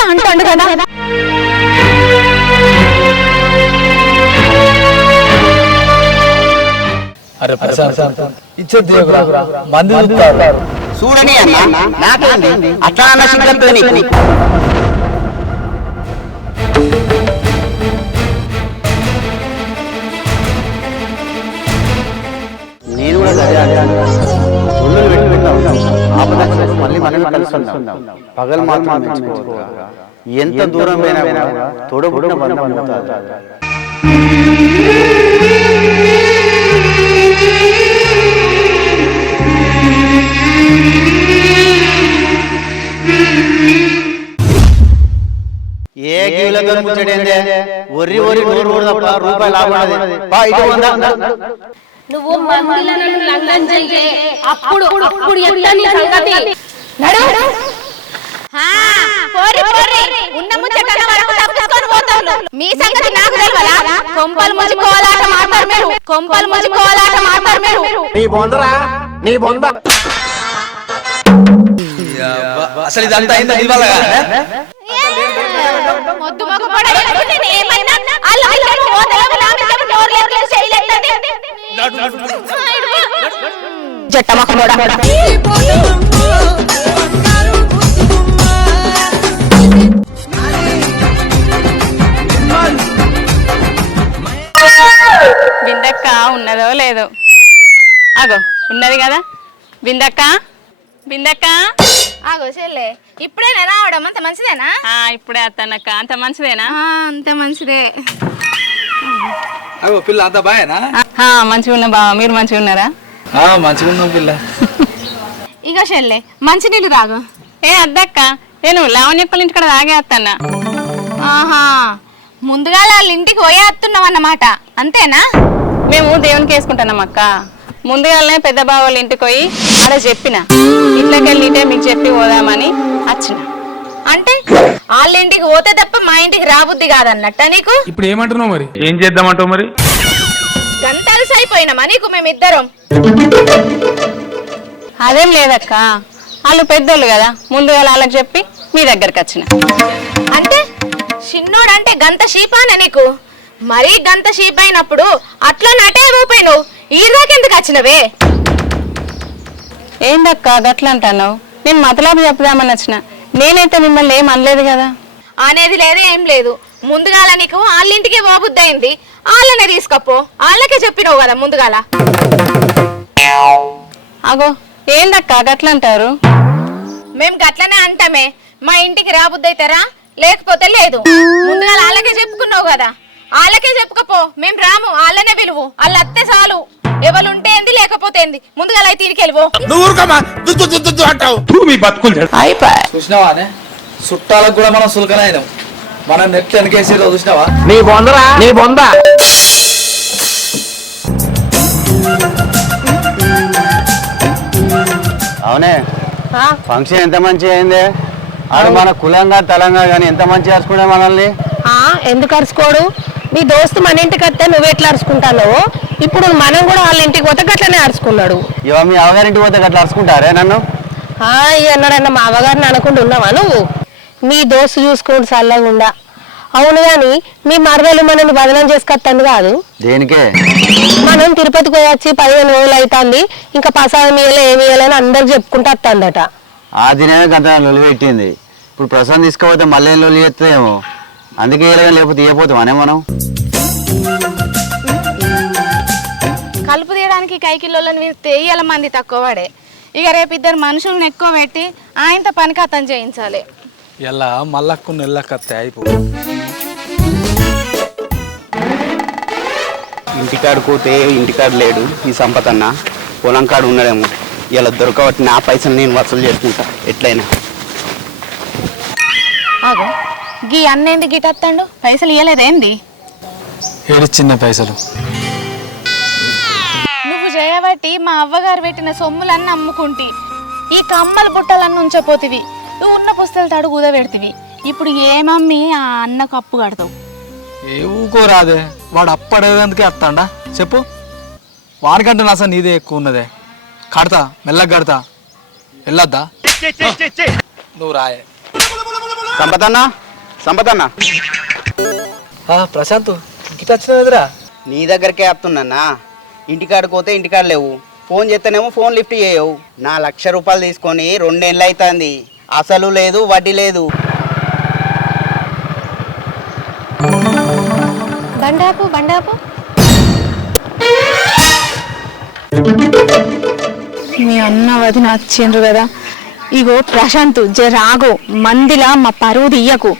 ఇస్తా అంటాడు కదా. అరే ప్రశాంత్ ఇచ్చేది మంది చూడని అన్న నాకేంది అట్లా అన్న సిద్ధం నీకు. నేను కూడా ఒళ్ళు పెట్టుకుంటాం మళ్ళీ మనం కలిసి ఉంటాం. పగలు మాత్రం ఎంత దూరం పోయినా తోడబుట్టిన బంధం అవుతుంది. ఏ గీలతో ముచ్చటేందే ఒర్రి ఒర్రి నూరు తప్ప రూపాయలు లాభం. నువ్వు మందిలను లంఘన చెయ్యే అప్పుడు ఎట్లా నీ సంగతి నడు. ఉన్న ముచ్చట వరకు తప్పించుకొని పోతారు. మీ సంగతి నాకు తెలియదా? కొంపలు ముంచి కోలాట మాట్లాడు మీరు, కొంపలు ముంచి కోలాట మాట్లాడు మీరు. నీ బొందరా నీ బొంద అసలు ఇదంతా అయిందా మొద్దు మొక్క పడేది ఏమన్నా అల్లు పోతలేవు లామించము నోరు లేదు చేయలేదని జట్ట మొక్కమోడా. బిందక్క ఉన్నదో లేదో? అగో ఉన్నది కదా బిందక్క. బిందక్క ఆగో చెల్లె ఇప్పుడేనా రావడం? అంత మంచిదేనా? ఇప్పుడే అత్తనక్క. అంత మంచిదేనా? అంత మంచిదే. పిల్ల అంత బాయేనా? మంచిగా ఉన్నా బావ, మీరు మంచిగా ఉన్నారా? మంచిగా ఉన్నాం పిల్ల. ఇక చెల్లె మంచి నీళ్ళు తాగు. ఏ అద్దక్క, నేను లావణ్యక్కల ఇంటికాడ తాగే అత్తన్నా. ఆహా, ముందుగా వాళ్ళ ఇంటికి పోయే వస్తున్నాం అన్నమాట, అంతేనా? మేము దేవునికి వేసుకుంటున్నాం అక్క. ముందుగానే పెద్ద బావ వాళ్ళ ఇంటికి పోయి అలా చెప్పిన ఇంట్లోకెళ్ళి ఇటే మీకు చెప్పి పోదామని వచ్చిన. అంటే వాళ్ళ ఇంటికి పోతే తప్ప మా ఇంటికి రాబుద్ది కాదన్నట్ట నీకు? ఇప్పుడు ఏమంటున్నావు మరి? ఏం చేద్దామంటావు మరి? గంటలు అయిపోయినామా నీకు మేమిద్దరం? అదేం లేదక్క, వాళ్ళు పెద్దోళ్ళు కదా, ముందుగా వాళ్ళకి చెప్పి మీ దగ్గరకు వచ్చిన. అంటే చిన్నోడంటే గంత షీపానే నీకు? మరీ గంత షీప్ అయినప్పుడు అట్లా నటే ఊపోయినావు, ఈ దాకెందుకు వచ్చినవే? ఏందక్క గట్లా అంటున్నావు? నేను మతలాబు చెప్పుదామని వచ్చిన. నేనైతే మిమ్మల్ని ఏం అనలేదు కదా. అనేది లేదు ఏం లేదు. ముందుగాల నీకు వాళ్ళ ఇంటికి పోబుద్ది అయింది, వాళ్ళనే తీసుకపో, వాళ్ళకే చెప్పినావు కదా ముందుగాల. అగో ఏందక్క గట్లా అంటారు? మేము గట్లనే అంటామే, మా ఇంటికి రాబుద్ది అయితారా లేకపోతే లేదు. ముందుగా వాళ్ళకే చెప్పుకున్నావు కదా, వాళ్ళకే చెప్పుకపో. మేము రాము, వాళ్ళనే పిలువు, వాళ్ళు అత్తే చాలు. ఎవరుంటే ఏంది లేకపోతే ఏంది, ముందుగా అయితే తిరిగి వెళ్ళిపో. చూసినావానే, చుట్టాలకు కూడా మనం సులకన అయినాం. మనం నెట్ వెనకేసి చూసినావా? నీ బొందరా నీ బొంద. అవునే ఫంక్షన్ ఎంత మంచిగా అయిందే. అది మన కులంగా తెలంగాణ కానీ ఎంత మంచిగా అరుచుకునే మనల్ని. ఎందుకు అరుచుకోడు? నీ దోస్తు మన ఇంటికి వస్తే నువ్వు ఎట్లా అరుచుకుంటావు, ఇప్పుడు మనం కూడా వాళ్ళ ఇంటికి పోతే గట్లనే అరుచుకున్నాడు. ఇవ మీ అవగారింటికి పోతే గట్లా అరుచుకుంటారే నన్ను? అన్నాడన్న మా అవగారిని అనకుండా ఉన్నావా నువ్వు? మీ దోస్తు చూసుకోండి చల్లగుండా. అవును గాని మీ మరదలు మనల్ని బదనం చేసుకొస్తాను కాదు. దేనికే? మనం తిరుపతికి పోయొచ్చి 15 రోజులు అవుతుంది, ఇంకా ప్రసాదం ఇయ్యలే ఏమి ఇయ్యాలని అందరికి చెప్పుకుంటూ వస్తుందట. ఆ దినమే గంట లొలి పెట్టింది. ఇప్పుడు ప్రసాదం తీసుకపోతే మళ్ళీ లొలి చేస్తుందేమో, అందుకే లేకపోతే ఇవ్వపోతామనే మనం. కలుపు తీయడానికి కైకిల్లోని తెయ్యాల మంది తక్కువ వాడే. ఇక రేపు ఇద్దరు మనుషులను ఎక్కువ పెట్టి ఆయనతో పనికి అతను చేయించాలి. ఇలా మల్లక్కు నెల్లకత్తే అయిపో. ఇంటికాడు పోతే ఇంటికాడు లేడు ఈ సంపతన్న, పొలం కాడు ఉన్నాడేమో. ఇలా దొరకబట్టి నా పైసలు నేను వసూలు చేసుకుంటా ఎట్లయినా. గీ అన్నేంది గిటత్తాడు? పైసలు ఇవ్వలేదేంది? ఏడిచ్చిన పైసలు నువ్వు చేయబట్టి మా అవ్వగారు పెట్టిన సొమ్ములన్నీ అమ్ముకుంటి, ఈ కమ్మల బుట్టలన్నీ ఉంచపోతివి, నువ్వు ఉన్న పుస్తకాలు తడు కుదబెడితివి. ఇప్పుడు ఏమమ్మి ఆ అన్నకు అప్పు కడతావు? ఏ ఊకోరాదే, వాడు అప్పడేందుకే వస్తాడా చెప్పు? వానికంటే నా అసలు నీదే ఎక్కువ ఉన్నదే. కడతా, మెల్లగా కడతా. వెళ్ళొద్దా? నువ్వు రాయే. సంపతన్నా సంపతన్నా ప్రశాంత్ గిట్ట వచ్చినావు ఎదురా? నీ దగ్గరకే వస్తున్నా. ఇంటికాడికి పోతే ఇంటికాడ లేవు, ఫోన్ చేస్తేనేమో ఫోన్ లిఫ్ట్ చేయవు. నా 1,00,000 రూపాయలు తీసుకొని 2 ఏళ్ళు అవుతుంది, అసలు లేదు వడ్డీ లేదు. బండాపు బండాపు. మీ అన్న వదిన వచ్చిండ్రు కదా, ఇగో ప్రశాంత్ జరాగో, మందిలా మా పరువు తీయకు.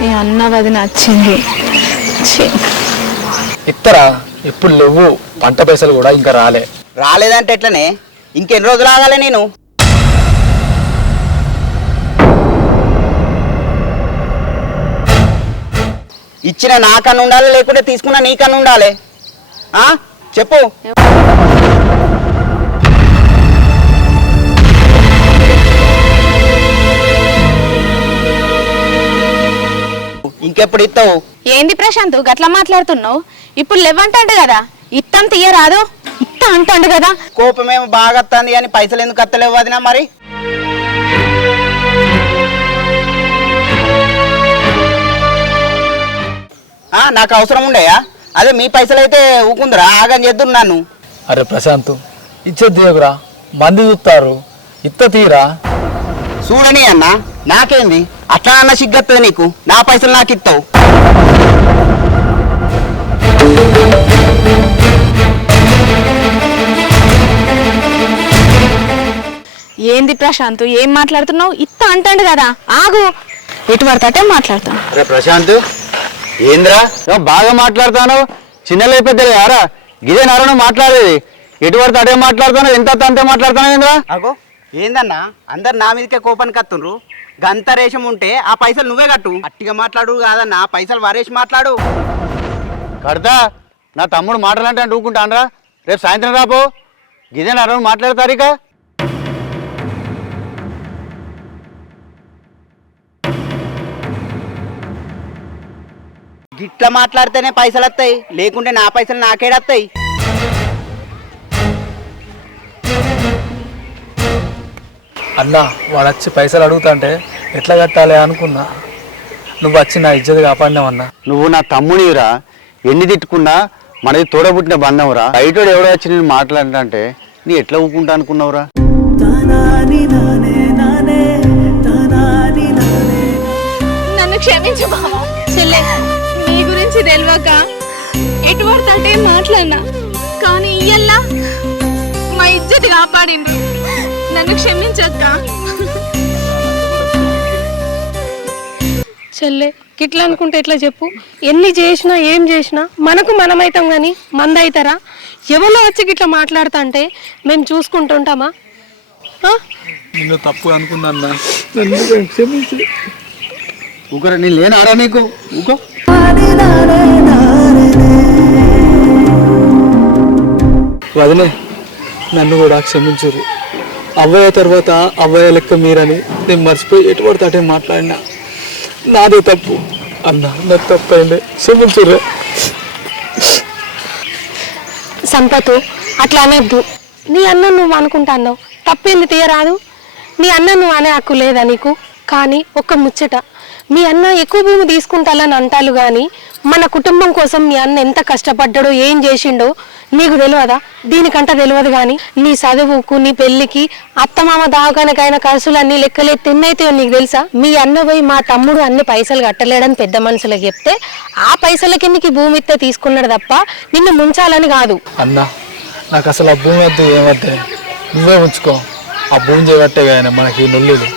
మీ అన్న వదిన వచ్చింది. ఇత్తరా ఇప్పుడు లేవు, పంట పైసలు కూడా ఇంకా రాలే. రాలేదంటే ఎట్లనే? ఇంకెన్ని రోజులు ఆగాలి నేను? ఇచ్చిన నాకన్నా ఉండాలి, లేకుంటే తీసుకున్న నీకన్నా ఉండాలి. చెప్పు. ఇంకెప్పుడు ఇస్తావు? ఏంది ప్రశాంత్ గట్లా మాట్లాడుతున్నావు? ఇప్పుడు లేవంటాడు కదా, ఇత్తం తీయరాదు. ఇత్త అంటాడు కదా. కోపమేమో బాగా వస్తుంది కానీ పైసలు ఎందుకు వస్తలేవు వదినా మరి? నాకు అవసరం ఉండయా? అదే మీ పైసలు అయితే ఊకుందిరా, ఆగని చేద్దున్నాను. అరే ప్రశాంత్ ఇచ్చేది తీయకురా, మంది చూస్తారు, ఇత్త తీరా. చూడని అన్న, నాకేంది అట్లా అన్న సిగ్గత్తది నీకు? నా పైసలు నాకు ఇస్తావు. ఏంది ప్రశాంత్ ఏం మాట్లాడుతున్నావు? ఇత్త అంటాడు కదా, ఆగు. ఎటు పడతాటే మాట్లాడతాను. అరే ప్రశాంత్ ఏంద్రా బాగా మాట్లాడుతాను? చిన్నలే పెద్దలే యారా, గిదే నారను మాట్లాడేది. ఎటువంటి అడే మాట్లాడుతాను, ఎంత అంతే మాట్లాడుతాను. ఏంద్రా అగో ఏందన్నా, అందరు నా మీదకే కోపానికి వస్తుండ్రు. గంత రేషం ఉంటే ఆ పైసలు నువ్వే కట్టు. అట్టిగా మాట్లాడు కాదన్నా, పైసలు వారేసి మాట్లాడు. కడతా నా తమ్ముడు మాట్లాడంటే అంటే ఊకుంటానరా? రేపు సాయంత్రం రాపో, గిదే నారను మాట్లాడతారు. ఇక గిట్లా మాట్లాడితేనే పైసలు వస్తాయి, లేకుంటే నా పైసలు నాకేడొస్తాయి. అన్న వాడు వచ్చి పైసలు అడుగుతాంటే ఎట్లా కట్టాలి అనుకున్నా, నువ్వు వచ్చి నా ఇజ్జత్ కాపాడినావన్నా. నువ్వు నా తమ్మునిరా, ఎన్ని తిట్టుకున్నా మనది తోడబుట్టిన బంధంరా. బయటోడు ఎవడో వచ్చి నేను మాట్లాడంటే నీ ఎట్లా ఊకుంటా అనుకున్నావురా? నన్ను క్షమించు బావ. చెల్లె నీ గురించి తెలియక ఎటు పడతాంటే మాట్లాడినా, కానీ ఇయ్యల్లా మా ఇజ్జత్ కాపాడిండు. నన్ను క్షమించక్క. చెల్లె గిట్లా అనుకుంటే ఎట్లా చెప్పు? ఎన్ని చేసినా ఏం చేసినా మనకు మనమైతాం కానీ మంద అవుతారా? ఎవరో వచ్చి గిట్లా మాట్లాడుతా అంటే మేము చూసుకుంటుంటామా? నిన్ను తప్పు అనుకున్నా, క్షమించు. ఊకరా, నేను లేనారా నీకు? ఊకో. వదిలే, నన్ను కూడా క్షమించురు. అవ్వయ్య తర్వాత అవ్వయ్య లెక్క మీరని నేను మర్చిపోయి ఎటు పడితే అటే మాట్లాడినా. నాదే తప్పు అన్న, నాకు తప్పు అయింది, క్షమించుర్రే. సంపతు అట్లా అనద్దు. నీ అన్న నువ్వు అనుకుంటా అన్నావు, తప్పేంది తీయరాదు. నీ అన్న నువ్వు అనే హక్కు లేదా నీకు? కానీ ఒక్క ముచ్చట, మీ అన్న ఎక్కువ భూమి తీసుకుంటాలని అంటారు కానీ మన కుటుంబం కోసం మీ అన్న ఎంత కష్టపడ్డాడో ఏం చేసిండో నీకు తెలియదా? దీనికంట తెలియదు కానీ నీ చదువుకు నీ పెళ్లికి అత్తమామ దావకానికైన ఖర్చులన్నీ లెక్కలెత్తి ఎన్నైతాయో నీకు తెలుసా? మీ అన్న పోయి మా తమ్ముడు అన్ని పైసలు కట్టలేడని పెద్ద మనుషులకు చెప్తే ఆ పైసలకి నీకు భూమి ఇస్తే తీసుకున్నాడు తప్ప నిన్ను ముంచాలని కాదు. అన్న నాకు అసలు ఆ భూమి వద్దు, ఏమద్దే, నువ్వే ఉంచుకో. ఆ భూమి చేయబట్టే కానీ మనకి నొల్లులు.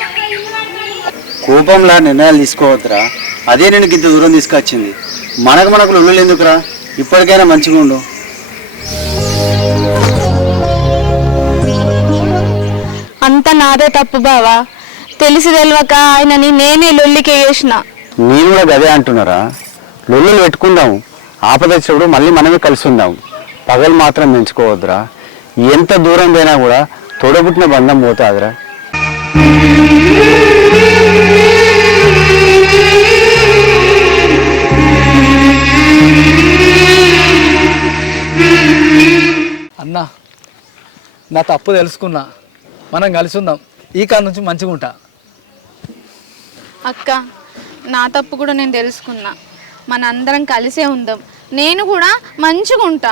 కోపంలా నిర్ణయాలు తీసుకోవద్దురా, అదే నేను ఇంత దూరం తీసుకొచ్చింది. మనకు లొల్లులు ఎందుకురా? ఇప్పటికైనా మంచిగా ఉండు. అంత నాదే తప్పు బావా, తెలిసి తెలియక ఆయనని నేనే లొల్లికి వేసిన. నేను కూడా గదే అంటున్నారా? లొల్లులు పెట్టుకుందాం, ఆపద వచ్చినప్పుడు మళ్ళీ మనమే కలిసి ఉందాం. పగలు మాత్రం పెంచుకోవద్దురా. ఎంత దూరం పోయినా కూడా తోడబుట్టిన బంధం పోతాదిరా. నా తప్పు తెలుసుకున్నా, మనం కలిసి ఉందాం, ఈ కాడ నుంచి మంచిగా ఉంటా. అక్క నా తప్పు కూడా నేను తెలుసుకున్నా, మన అందరం కలిసే ఉందాం, నేను కూడా మంచిగా ఉంటా.